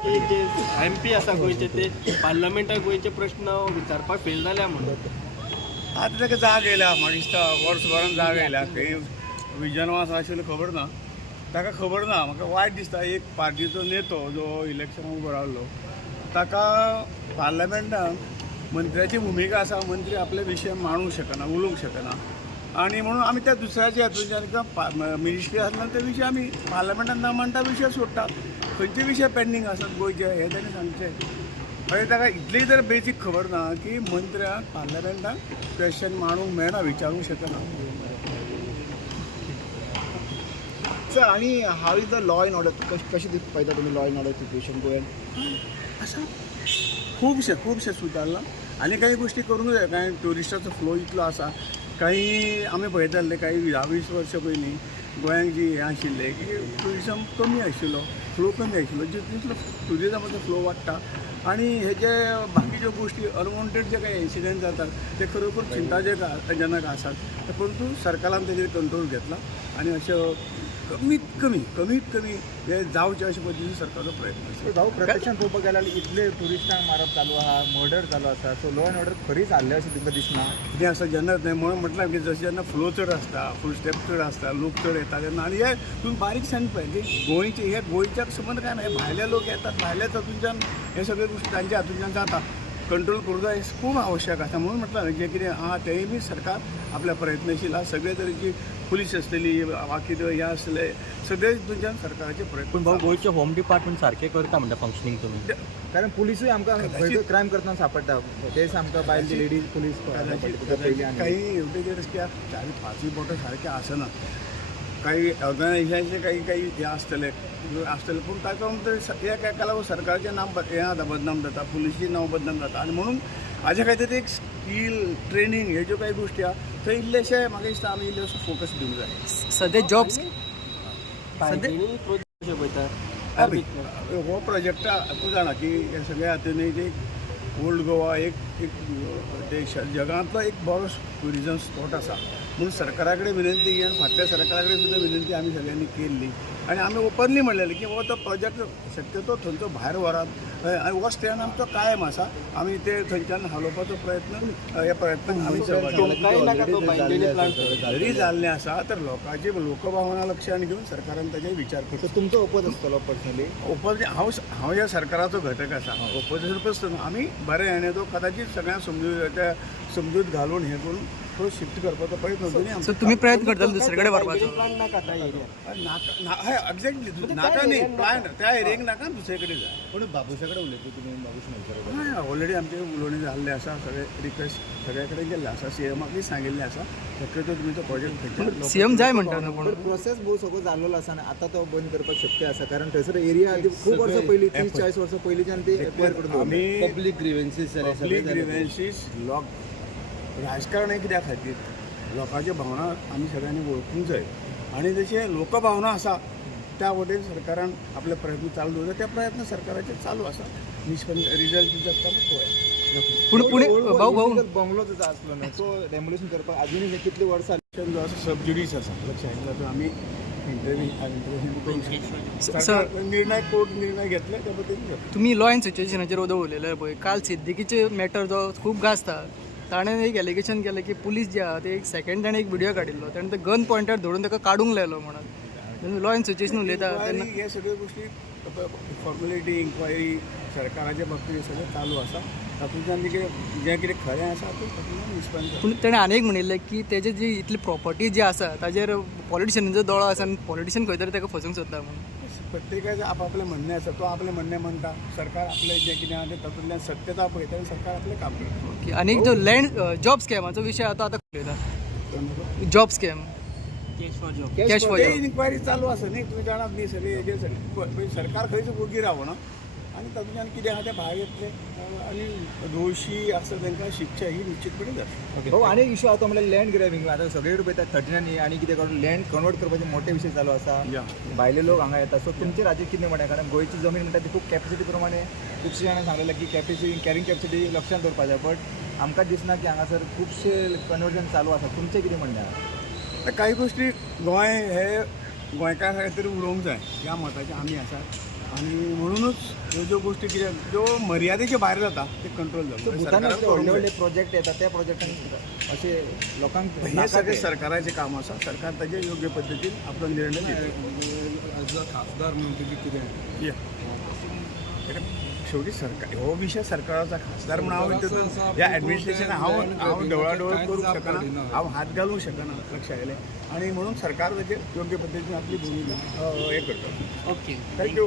जे MP आसा गोंयचे ते पार्लमेंटाक गोंयचे प्रश्न विचारपाक फेल जाल्या म्हणून आतां ताका जाग येयल्या म्हाका दिसता वर्सभरान जाग येयल्या खंय विजन वास आशिल्लो खबर ना ताका खबर ना म्हाका वायट दिसता एक पार्टीचो नेतो जो इलेक्शनाक उबो रावल्लो ताका पार्लमेंटान मंत्र्याची भुमिका आसा मंत्री आपले विशय मांडूंक शकना उलोवंक शकना आणि म्हणून आमी त्या दुसऱ्याच्या हातूंतल्यान मिनिस्ट्री आसल्यान ते विशय आमी पार्लमेंटान ना मांडटा विशय सोडटा खंयचे विशय पेंडींग आसात गोंयचे हे ताणें सांगचें अरे ताका इतली तर बेसीक खबर ना की मंत्र्याक पार्लमेंटान क्वेश्चन मांडूंक मेळना विचारूंक शकना. सर आणि how is the law and order कशी पळयता तुमी लॉ इन ऑर्डर सिच्युएशन गोंयान आसा खुबशे सुदारला आनी काही गोष्टी करूंक जाय कांय ट्युरिस्टाचो फ्लो इतलो आसा काही आमी पळयताले काही 20 वर्सां पयलीं गोंयांत जी हें आशिल्लें की ट्युरिजम कमी आशिल्लो फ्लो कमी आशिल्लो जितलो ट्युरिजमाचो फ्लो वाडटा आणि हे जे बाकीच्यो गोष्टी अनवॉन्टेड जे काही इन्सिडेंट जातात ते खरोखर चिंताजनक आसात परंतु सरकारान तेजेर कंट्रोल घेतला आणि अशें कमीत कमी हे जावचे अशे पद्दतीन सरकारचो प्रयत्न आसा. भाऊ प्रत्यक्षान पळोवपाक गेल्यार इतले ट्युरिस्टांक मारप चालू आहा मर्डर चालू आसा सो लॉ एंड ऑर्डर खरीच जाल्लें अशें तुमकां दिसना कितें आसा जेन्ना म्हणून म्हटल्यार की जशें जेन्ना फ्लो चड आसता फूल स्टेप चड आसता लोक चड येता तेन्ना आनी हे तुमी बारीकसाण पळय की गोंयचे हे गोंयच्याक संबंद काय ना हे भायले लोक येतात भायल्या हातूंतल्यान हे सगळे गोष्टी तांच्या हातूंतल्यान जाता कंट्रोल करूंक जाय खूब आवश्यक आसा म्हणून म्हटल्यार जे कितें आहा तेंय बी सरकार आपल्या प्रयत्नशील आसा सगळे तरेची पुलीस आसतली वा कितें हें आसले सगळे हितूंतल्यान सरकाराचे प्रयत्न. पूण भाऊ गोंयचे होम डिपार्टमेंट सारकें करता म्हणटा फंक्शनिंग तुमी कारण पुलिसूय आमकां क्रायम करतना सापडटा तेच आमकां बायले लेडीज पुलीस काही एवढे कित्याक 4-5 बोटो सारके आसना काही ऑर्गनायझेशनचे काही हे आसतले पूण ताका एका लागून सरकाराचें नांव हें बदनाम जाता पुलिसचें नांव बदनाम जाता आनी म्हणून हाजे खातीर एक स्कील ट्रेनींग हे ज्यो काही गोश्टी आहा थंय इल्लेशे म्हाका दिसता आमी इल्लेशे फोकस दिवंक जाय. सध्या जॉब्स हो प्रोजेक्ट तूं जाणा की हे सगळ्या हातूंत एक ओल्ड गोवा एक देश जगांतलो एक बरो ट्युरिजम स्पॉट आसा म्हणून सरकारा कडेन विनंती घेवन फाटल्या सरकारा कडेन सुद्दां विनंती आमी सगळ्यांनी केल्ली आनी आमी ओपनली म्हणलेलें की हो तो प्रोजेक्ट शक्यतो थंयचो भायर व्हरात आनी हो स्टँड आमचो कायम आसा आमी ते थंयच्यान हालोवपाचो हे प्रयत्न आमी जरी जाल्लें आसा तर लोकांची लोकभावना लक्षांत घेवन सरकारान ताचेर विचार करता. तुमचो ओपोज आसतलो पर्सनली ओपोज हांव ह्या सरकाराचो घटक आसा ओपोजिशन आसतना आमी बरे हेणे तो कदाचित सगळ्यांक समजूत घालून हे करून थोडं शिफ्ट करपाचो प्रयत्न तुम्ही प्रयत्न करताल दुसरे व्हरपाचो एक्झॅक्टली नाका न्ही प्लान त्या एरियेक नाका दुसरे कडेन जाय पूण बाबुशा कडेन उलयता तुमी बाबूश हय ऑलरेडी आमचे उलोवणी जाल्ले आसा सगळे रिक्वेस्ट सगळे कडेन गेल्ले आसा CMाकूय सांगिल्लें आसा शक्यतो तुमी तो प्रोजेक्ट CM जाय म्हणटा न्हू पूण प्रोसेस भोव सगळो जाल्लो आसा आनी आतां तो बंद करपाक शक्य आसा कारण थंयसर एरिया खूब वर्सां पयलीं 30-40 वर्सां पयलींच्यान ते एक्वायर करून आमी पब्लीक ग्रिव्हन्सीस लोक राजकारण कित्या खातीर लोकांच्यो भावना आमी सगळ्यांनी वळखूंक जाय आनी जशे लोकभावना आसा त्या वटेन सरकारान आपले प्रयत्न चालू दवरला त्या प्रयत्न सरकाराचे चालू आसा रिजल्ट जाता पळोवया. पूण पुणे भाऊ बंगलो जो आसलो न्हू तो डेमोलिशन करपाक आजुनूय कितली वर्सां जो आसा सबज्युडीस आसा लक्षांत येयला आमी निर्णय कोर्ट निर्णय घेतले त्या पद्दतीन तुम्ही लॉ एंड सिच्युएशनाचेर उलयले पळय काल सिद्दीकीचे मॅटर जो खूब गाजता ताणें एक एलिगेशन केलें की पुलीस जे आहा ते एक सेकंड ताणें एक व्हिडिओ काडिल्लो ताणें ते गन पॉयंटार धरून ताका काडूंक लायलो म्हणून लॉ एंड सिच्युएशन उलयता तेन्ना हे सगळ्यो गोश्टी फॉर्मेलिटी इन्क्वायरी सरकाराच्या बाबतींत सगळें चालू आसा तातूंतल्यान जें कितें खरें आसा तातूंतल्यान निष्पन्न. पूण ताणें आनी एक म्हणिल्लें की तेजे जी इतली प्रॉपर्टी जी आसा ताजेर पॉलिटिशियनाचो दोळो आसा आनी पॉलिटिशियन खंय तरी ताका फसूंक सोदता म्हणून प्रत्येकाचें आपलें म्हणणें आसा तो आपलें म्हणणें म्हणटा सरकार आपलें जें कितें आहा तें तातूंतल्यान सत्यता पळयता आनी सरकार आपलें काम करता. ओके आनी जो लँड जॉब स्कॅमाचो विशय आतां उलयता job scam cash for job inquiry चालू आसा न्ही तुमी जाणात न्ही सगळी हेजेर सगळी सरकार खंयच वगी रावना आनी तातूंतल्यान कितें आहा तें भायर येतलें आनी दोशी आसा तांकां शिक्षा ही निश्चितपणे जाता. हो आनी एक इशू आसा तो म्हणल्यार लँड ग्रॅबिंग आतां सगळे कडेन पळयता 39 आनी कितें करून लँड कन्वर्ट करपाचे मोठे विशय चालू आसा भायले लोक हांगा येता सो तुमचे राज्य कितें म्हणटा कारण गोंयची जमीन म्हणटा ती खूब कॅपॅसिटी प्रमाणे खुबशे जाणां सांगलेलें की कॅपॅसिटी कॅरिंग कॅपॅसिटी लक्षांत दवरपाक जाय बट आमकां दिसना की हांगासर खुबशे कन्वर्जन चालू आसा तुमचें कितें म्हणणें आहा काही गोष्टी गोंय हे गोंयकार खातीर उलोवंक जाय ह्या मताचे आमी आसात आणि म्हणूनच ह्यो ज्यो गोष्टी कितें ज्यो मर्यादेच्या भायर जाता ते कंट्रोल जाता भुतानात सरकारान व्हडले करूंक व्हडले जाय. प्रोजेक्ट येतात त्या प्रोजेक्टांनी असे लोकांक हे नाका सगळें ते. सरकाराचें काम आसा सरकार ताजे योग्य पद्दतीन आपलो निर्णय घेतलो. खासदार म्हणून तुझी कितें या. ताका शेवटी सरकार हो विशय सरकाराचा खासदार म्हणून हांव हितून ह्या एडमिनिस्ट्रेशन हांव देवळाडोळ करूंक शकना हांव हात घालूंक शकना लक्षात आयलें आणि म्हणून सरकार ताजेर योग्य पद्दतीन आपली भुमिका हे करता. Okay thank you.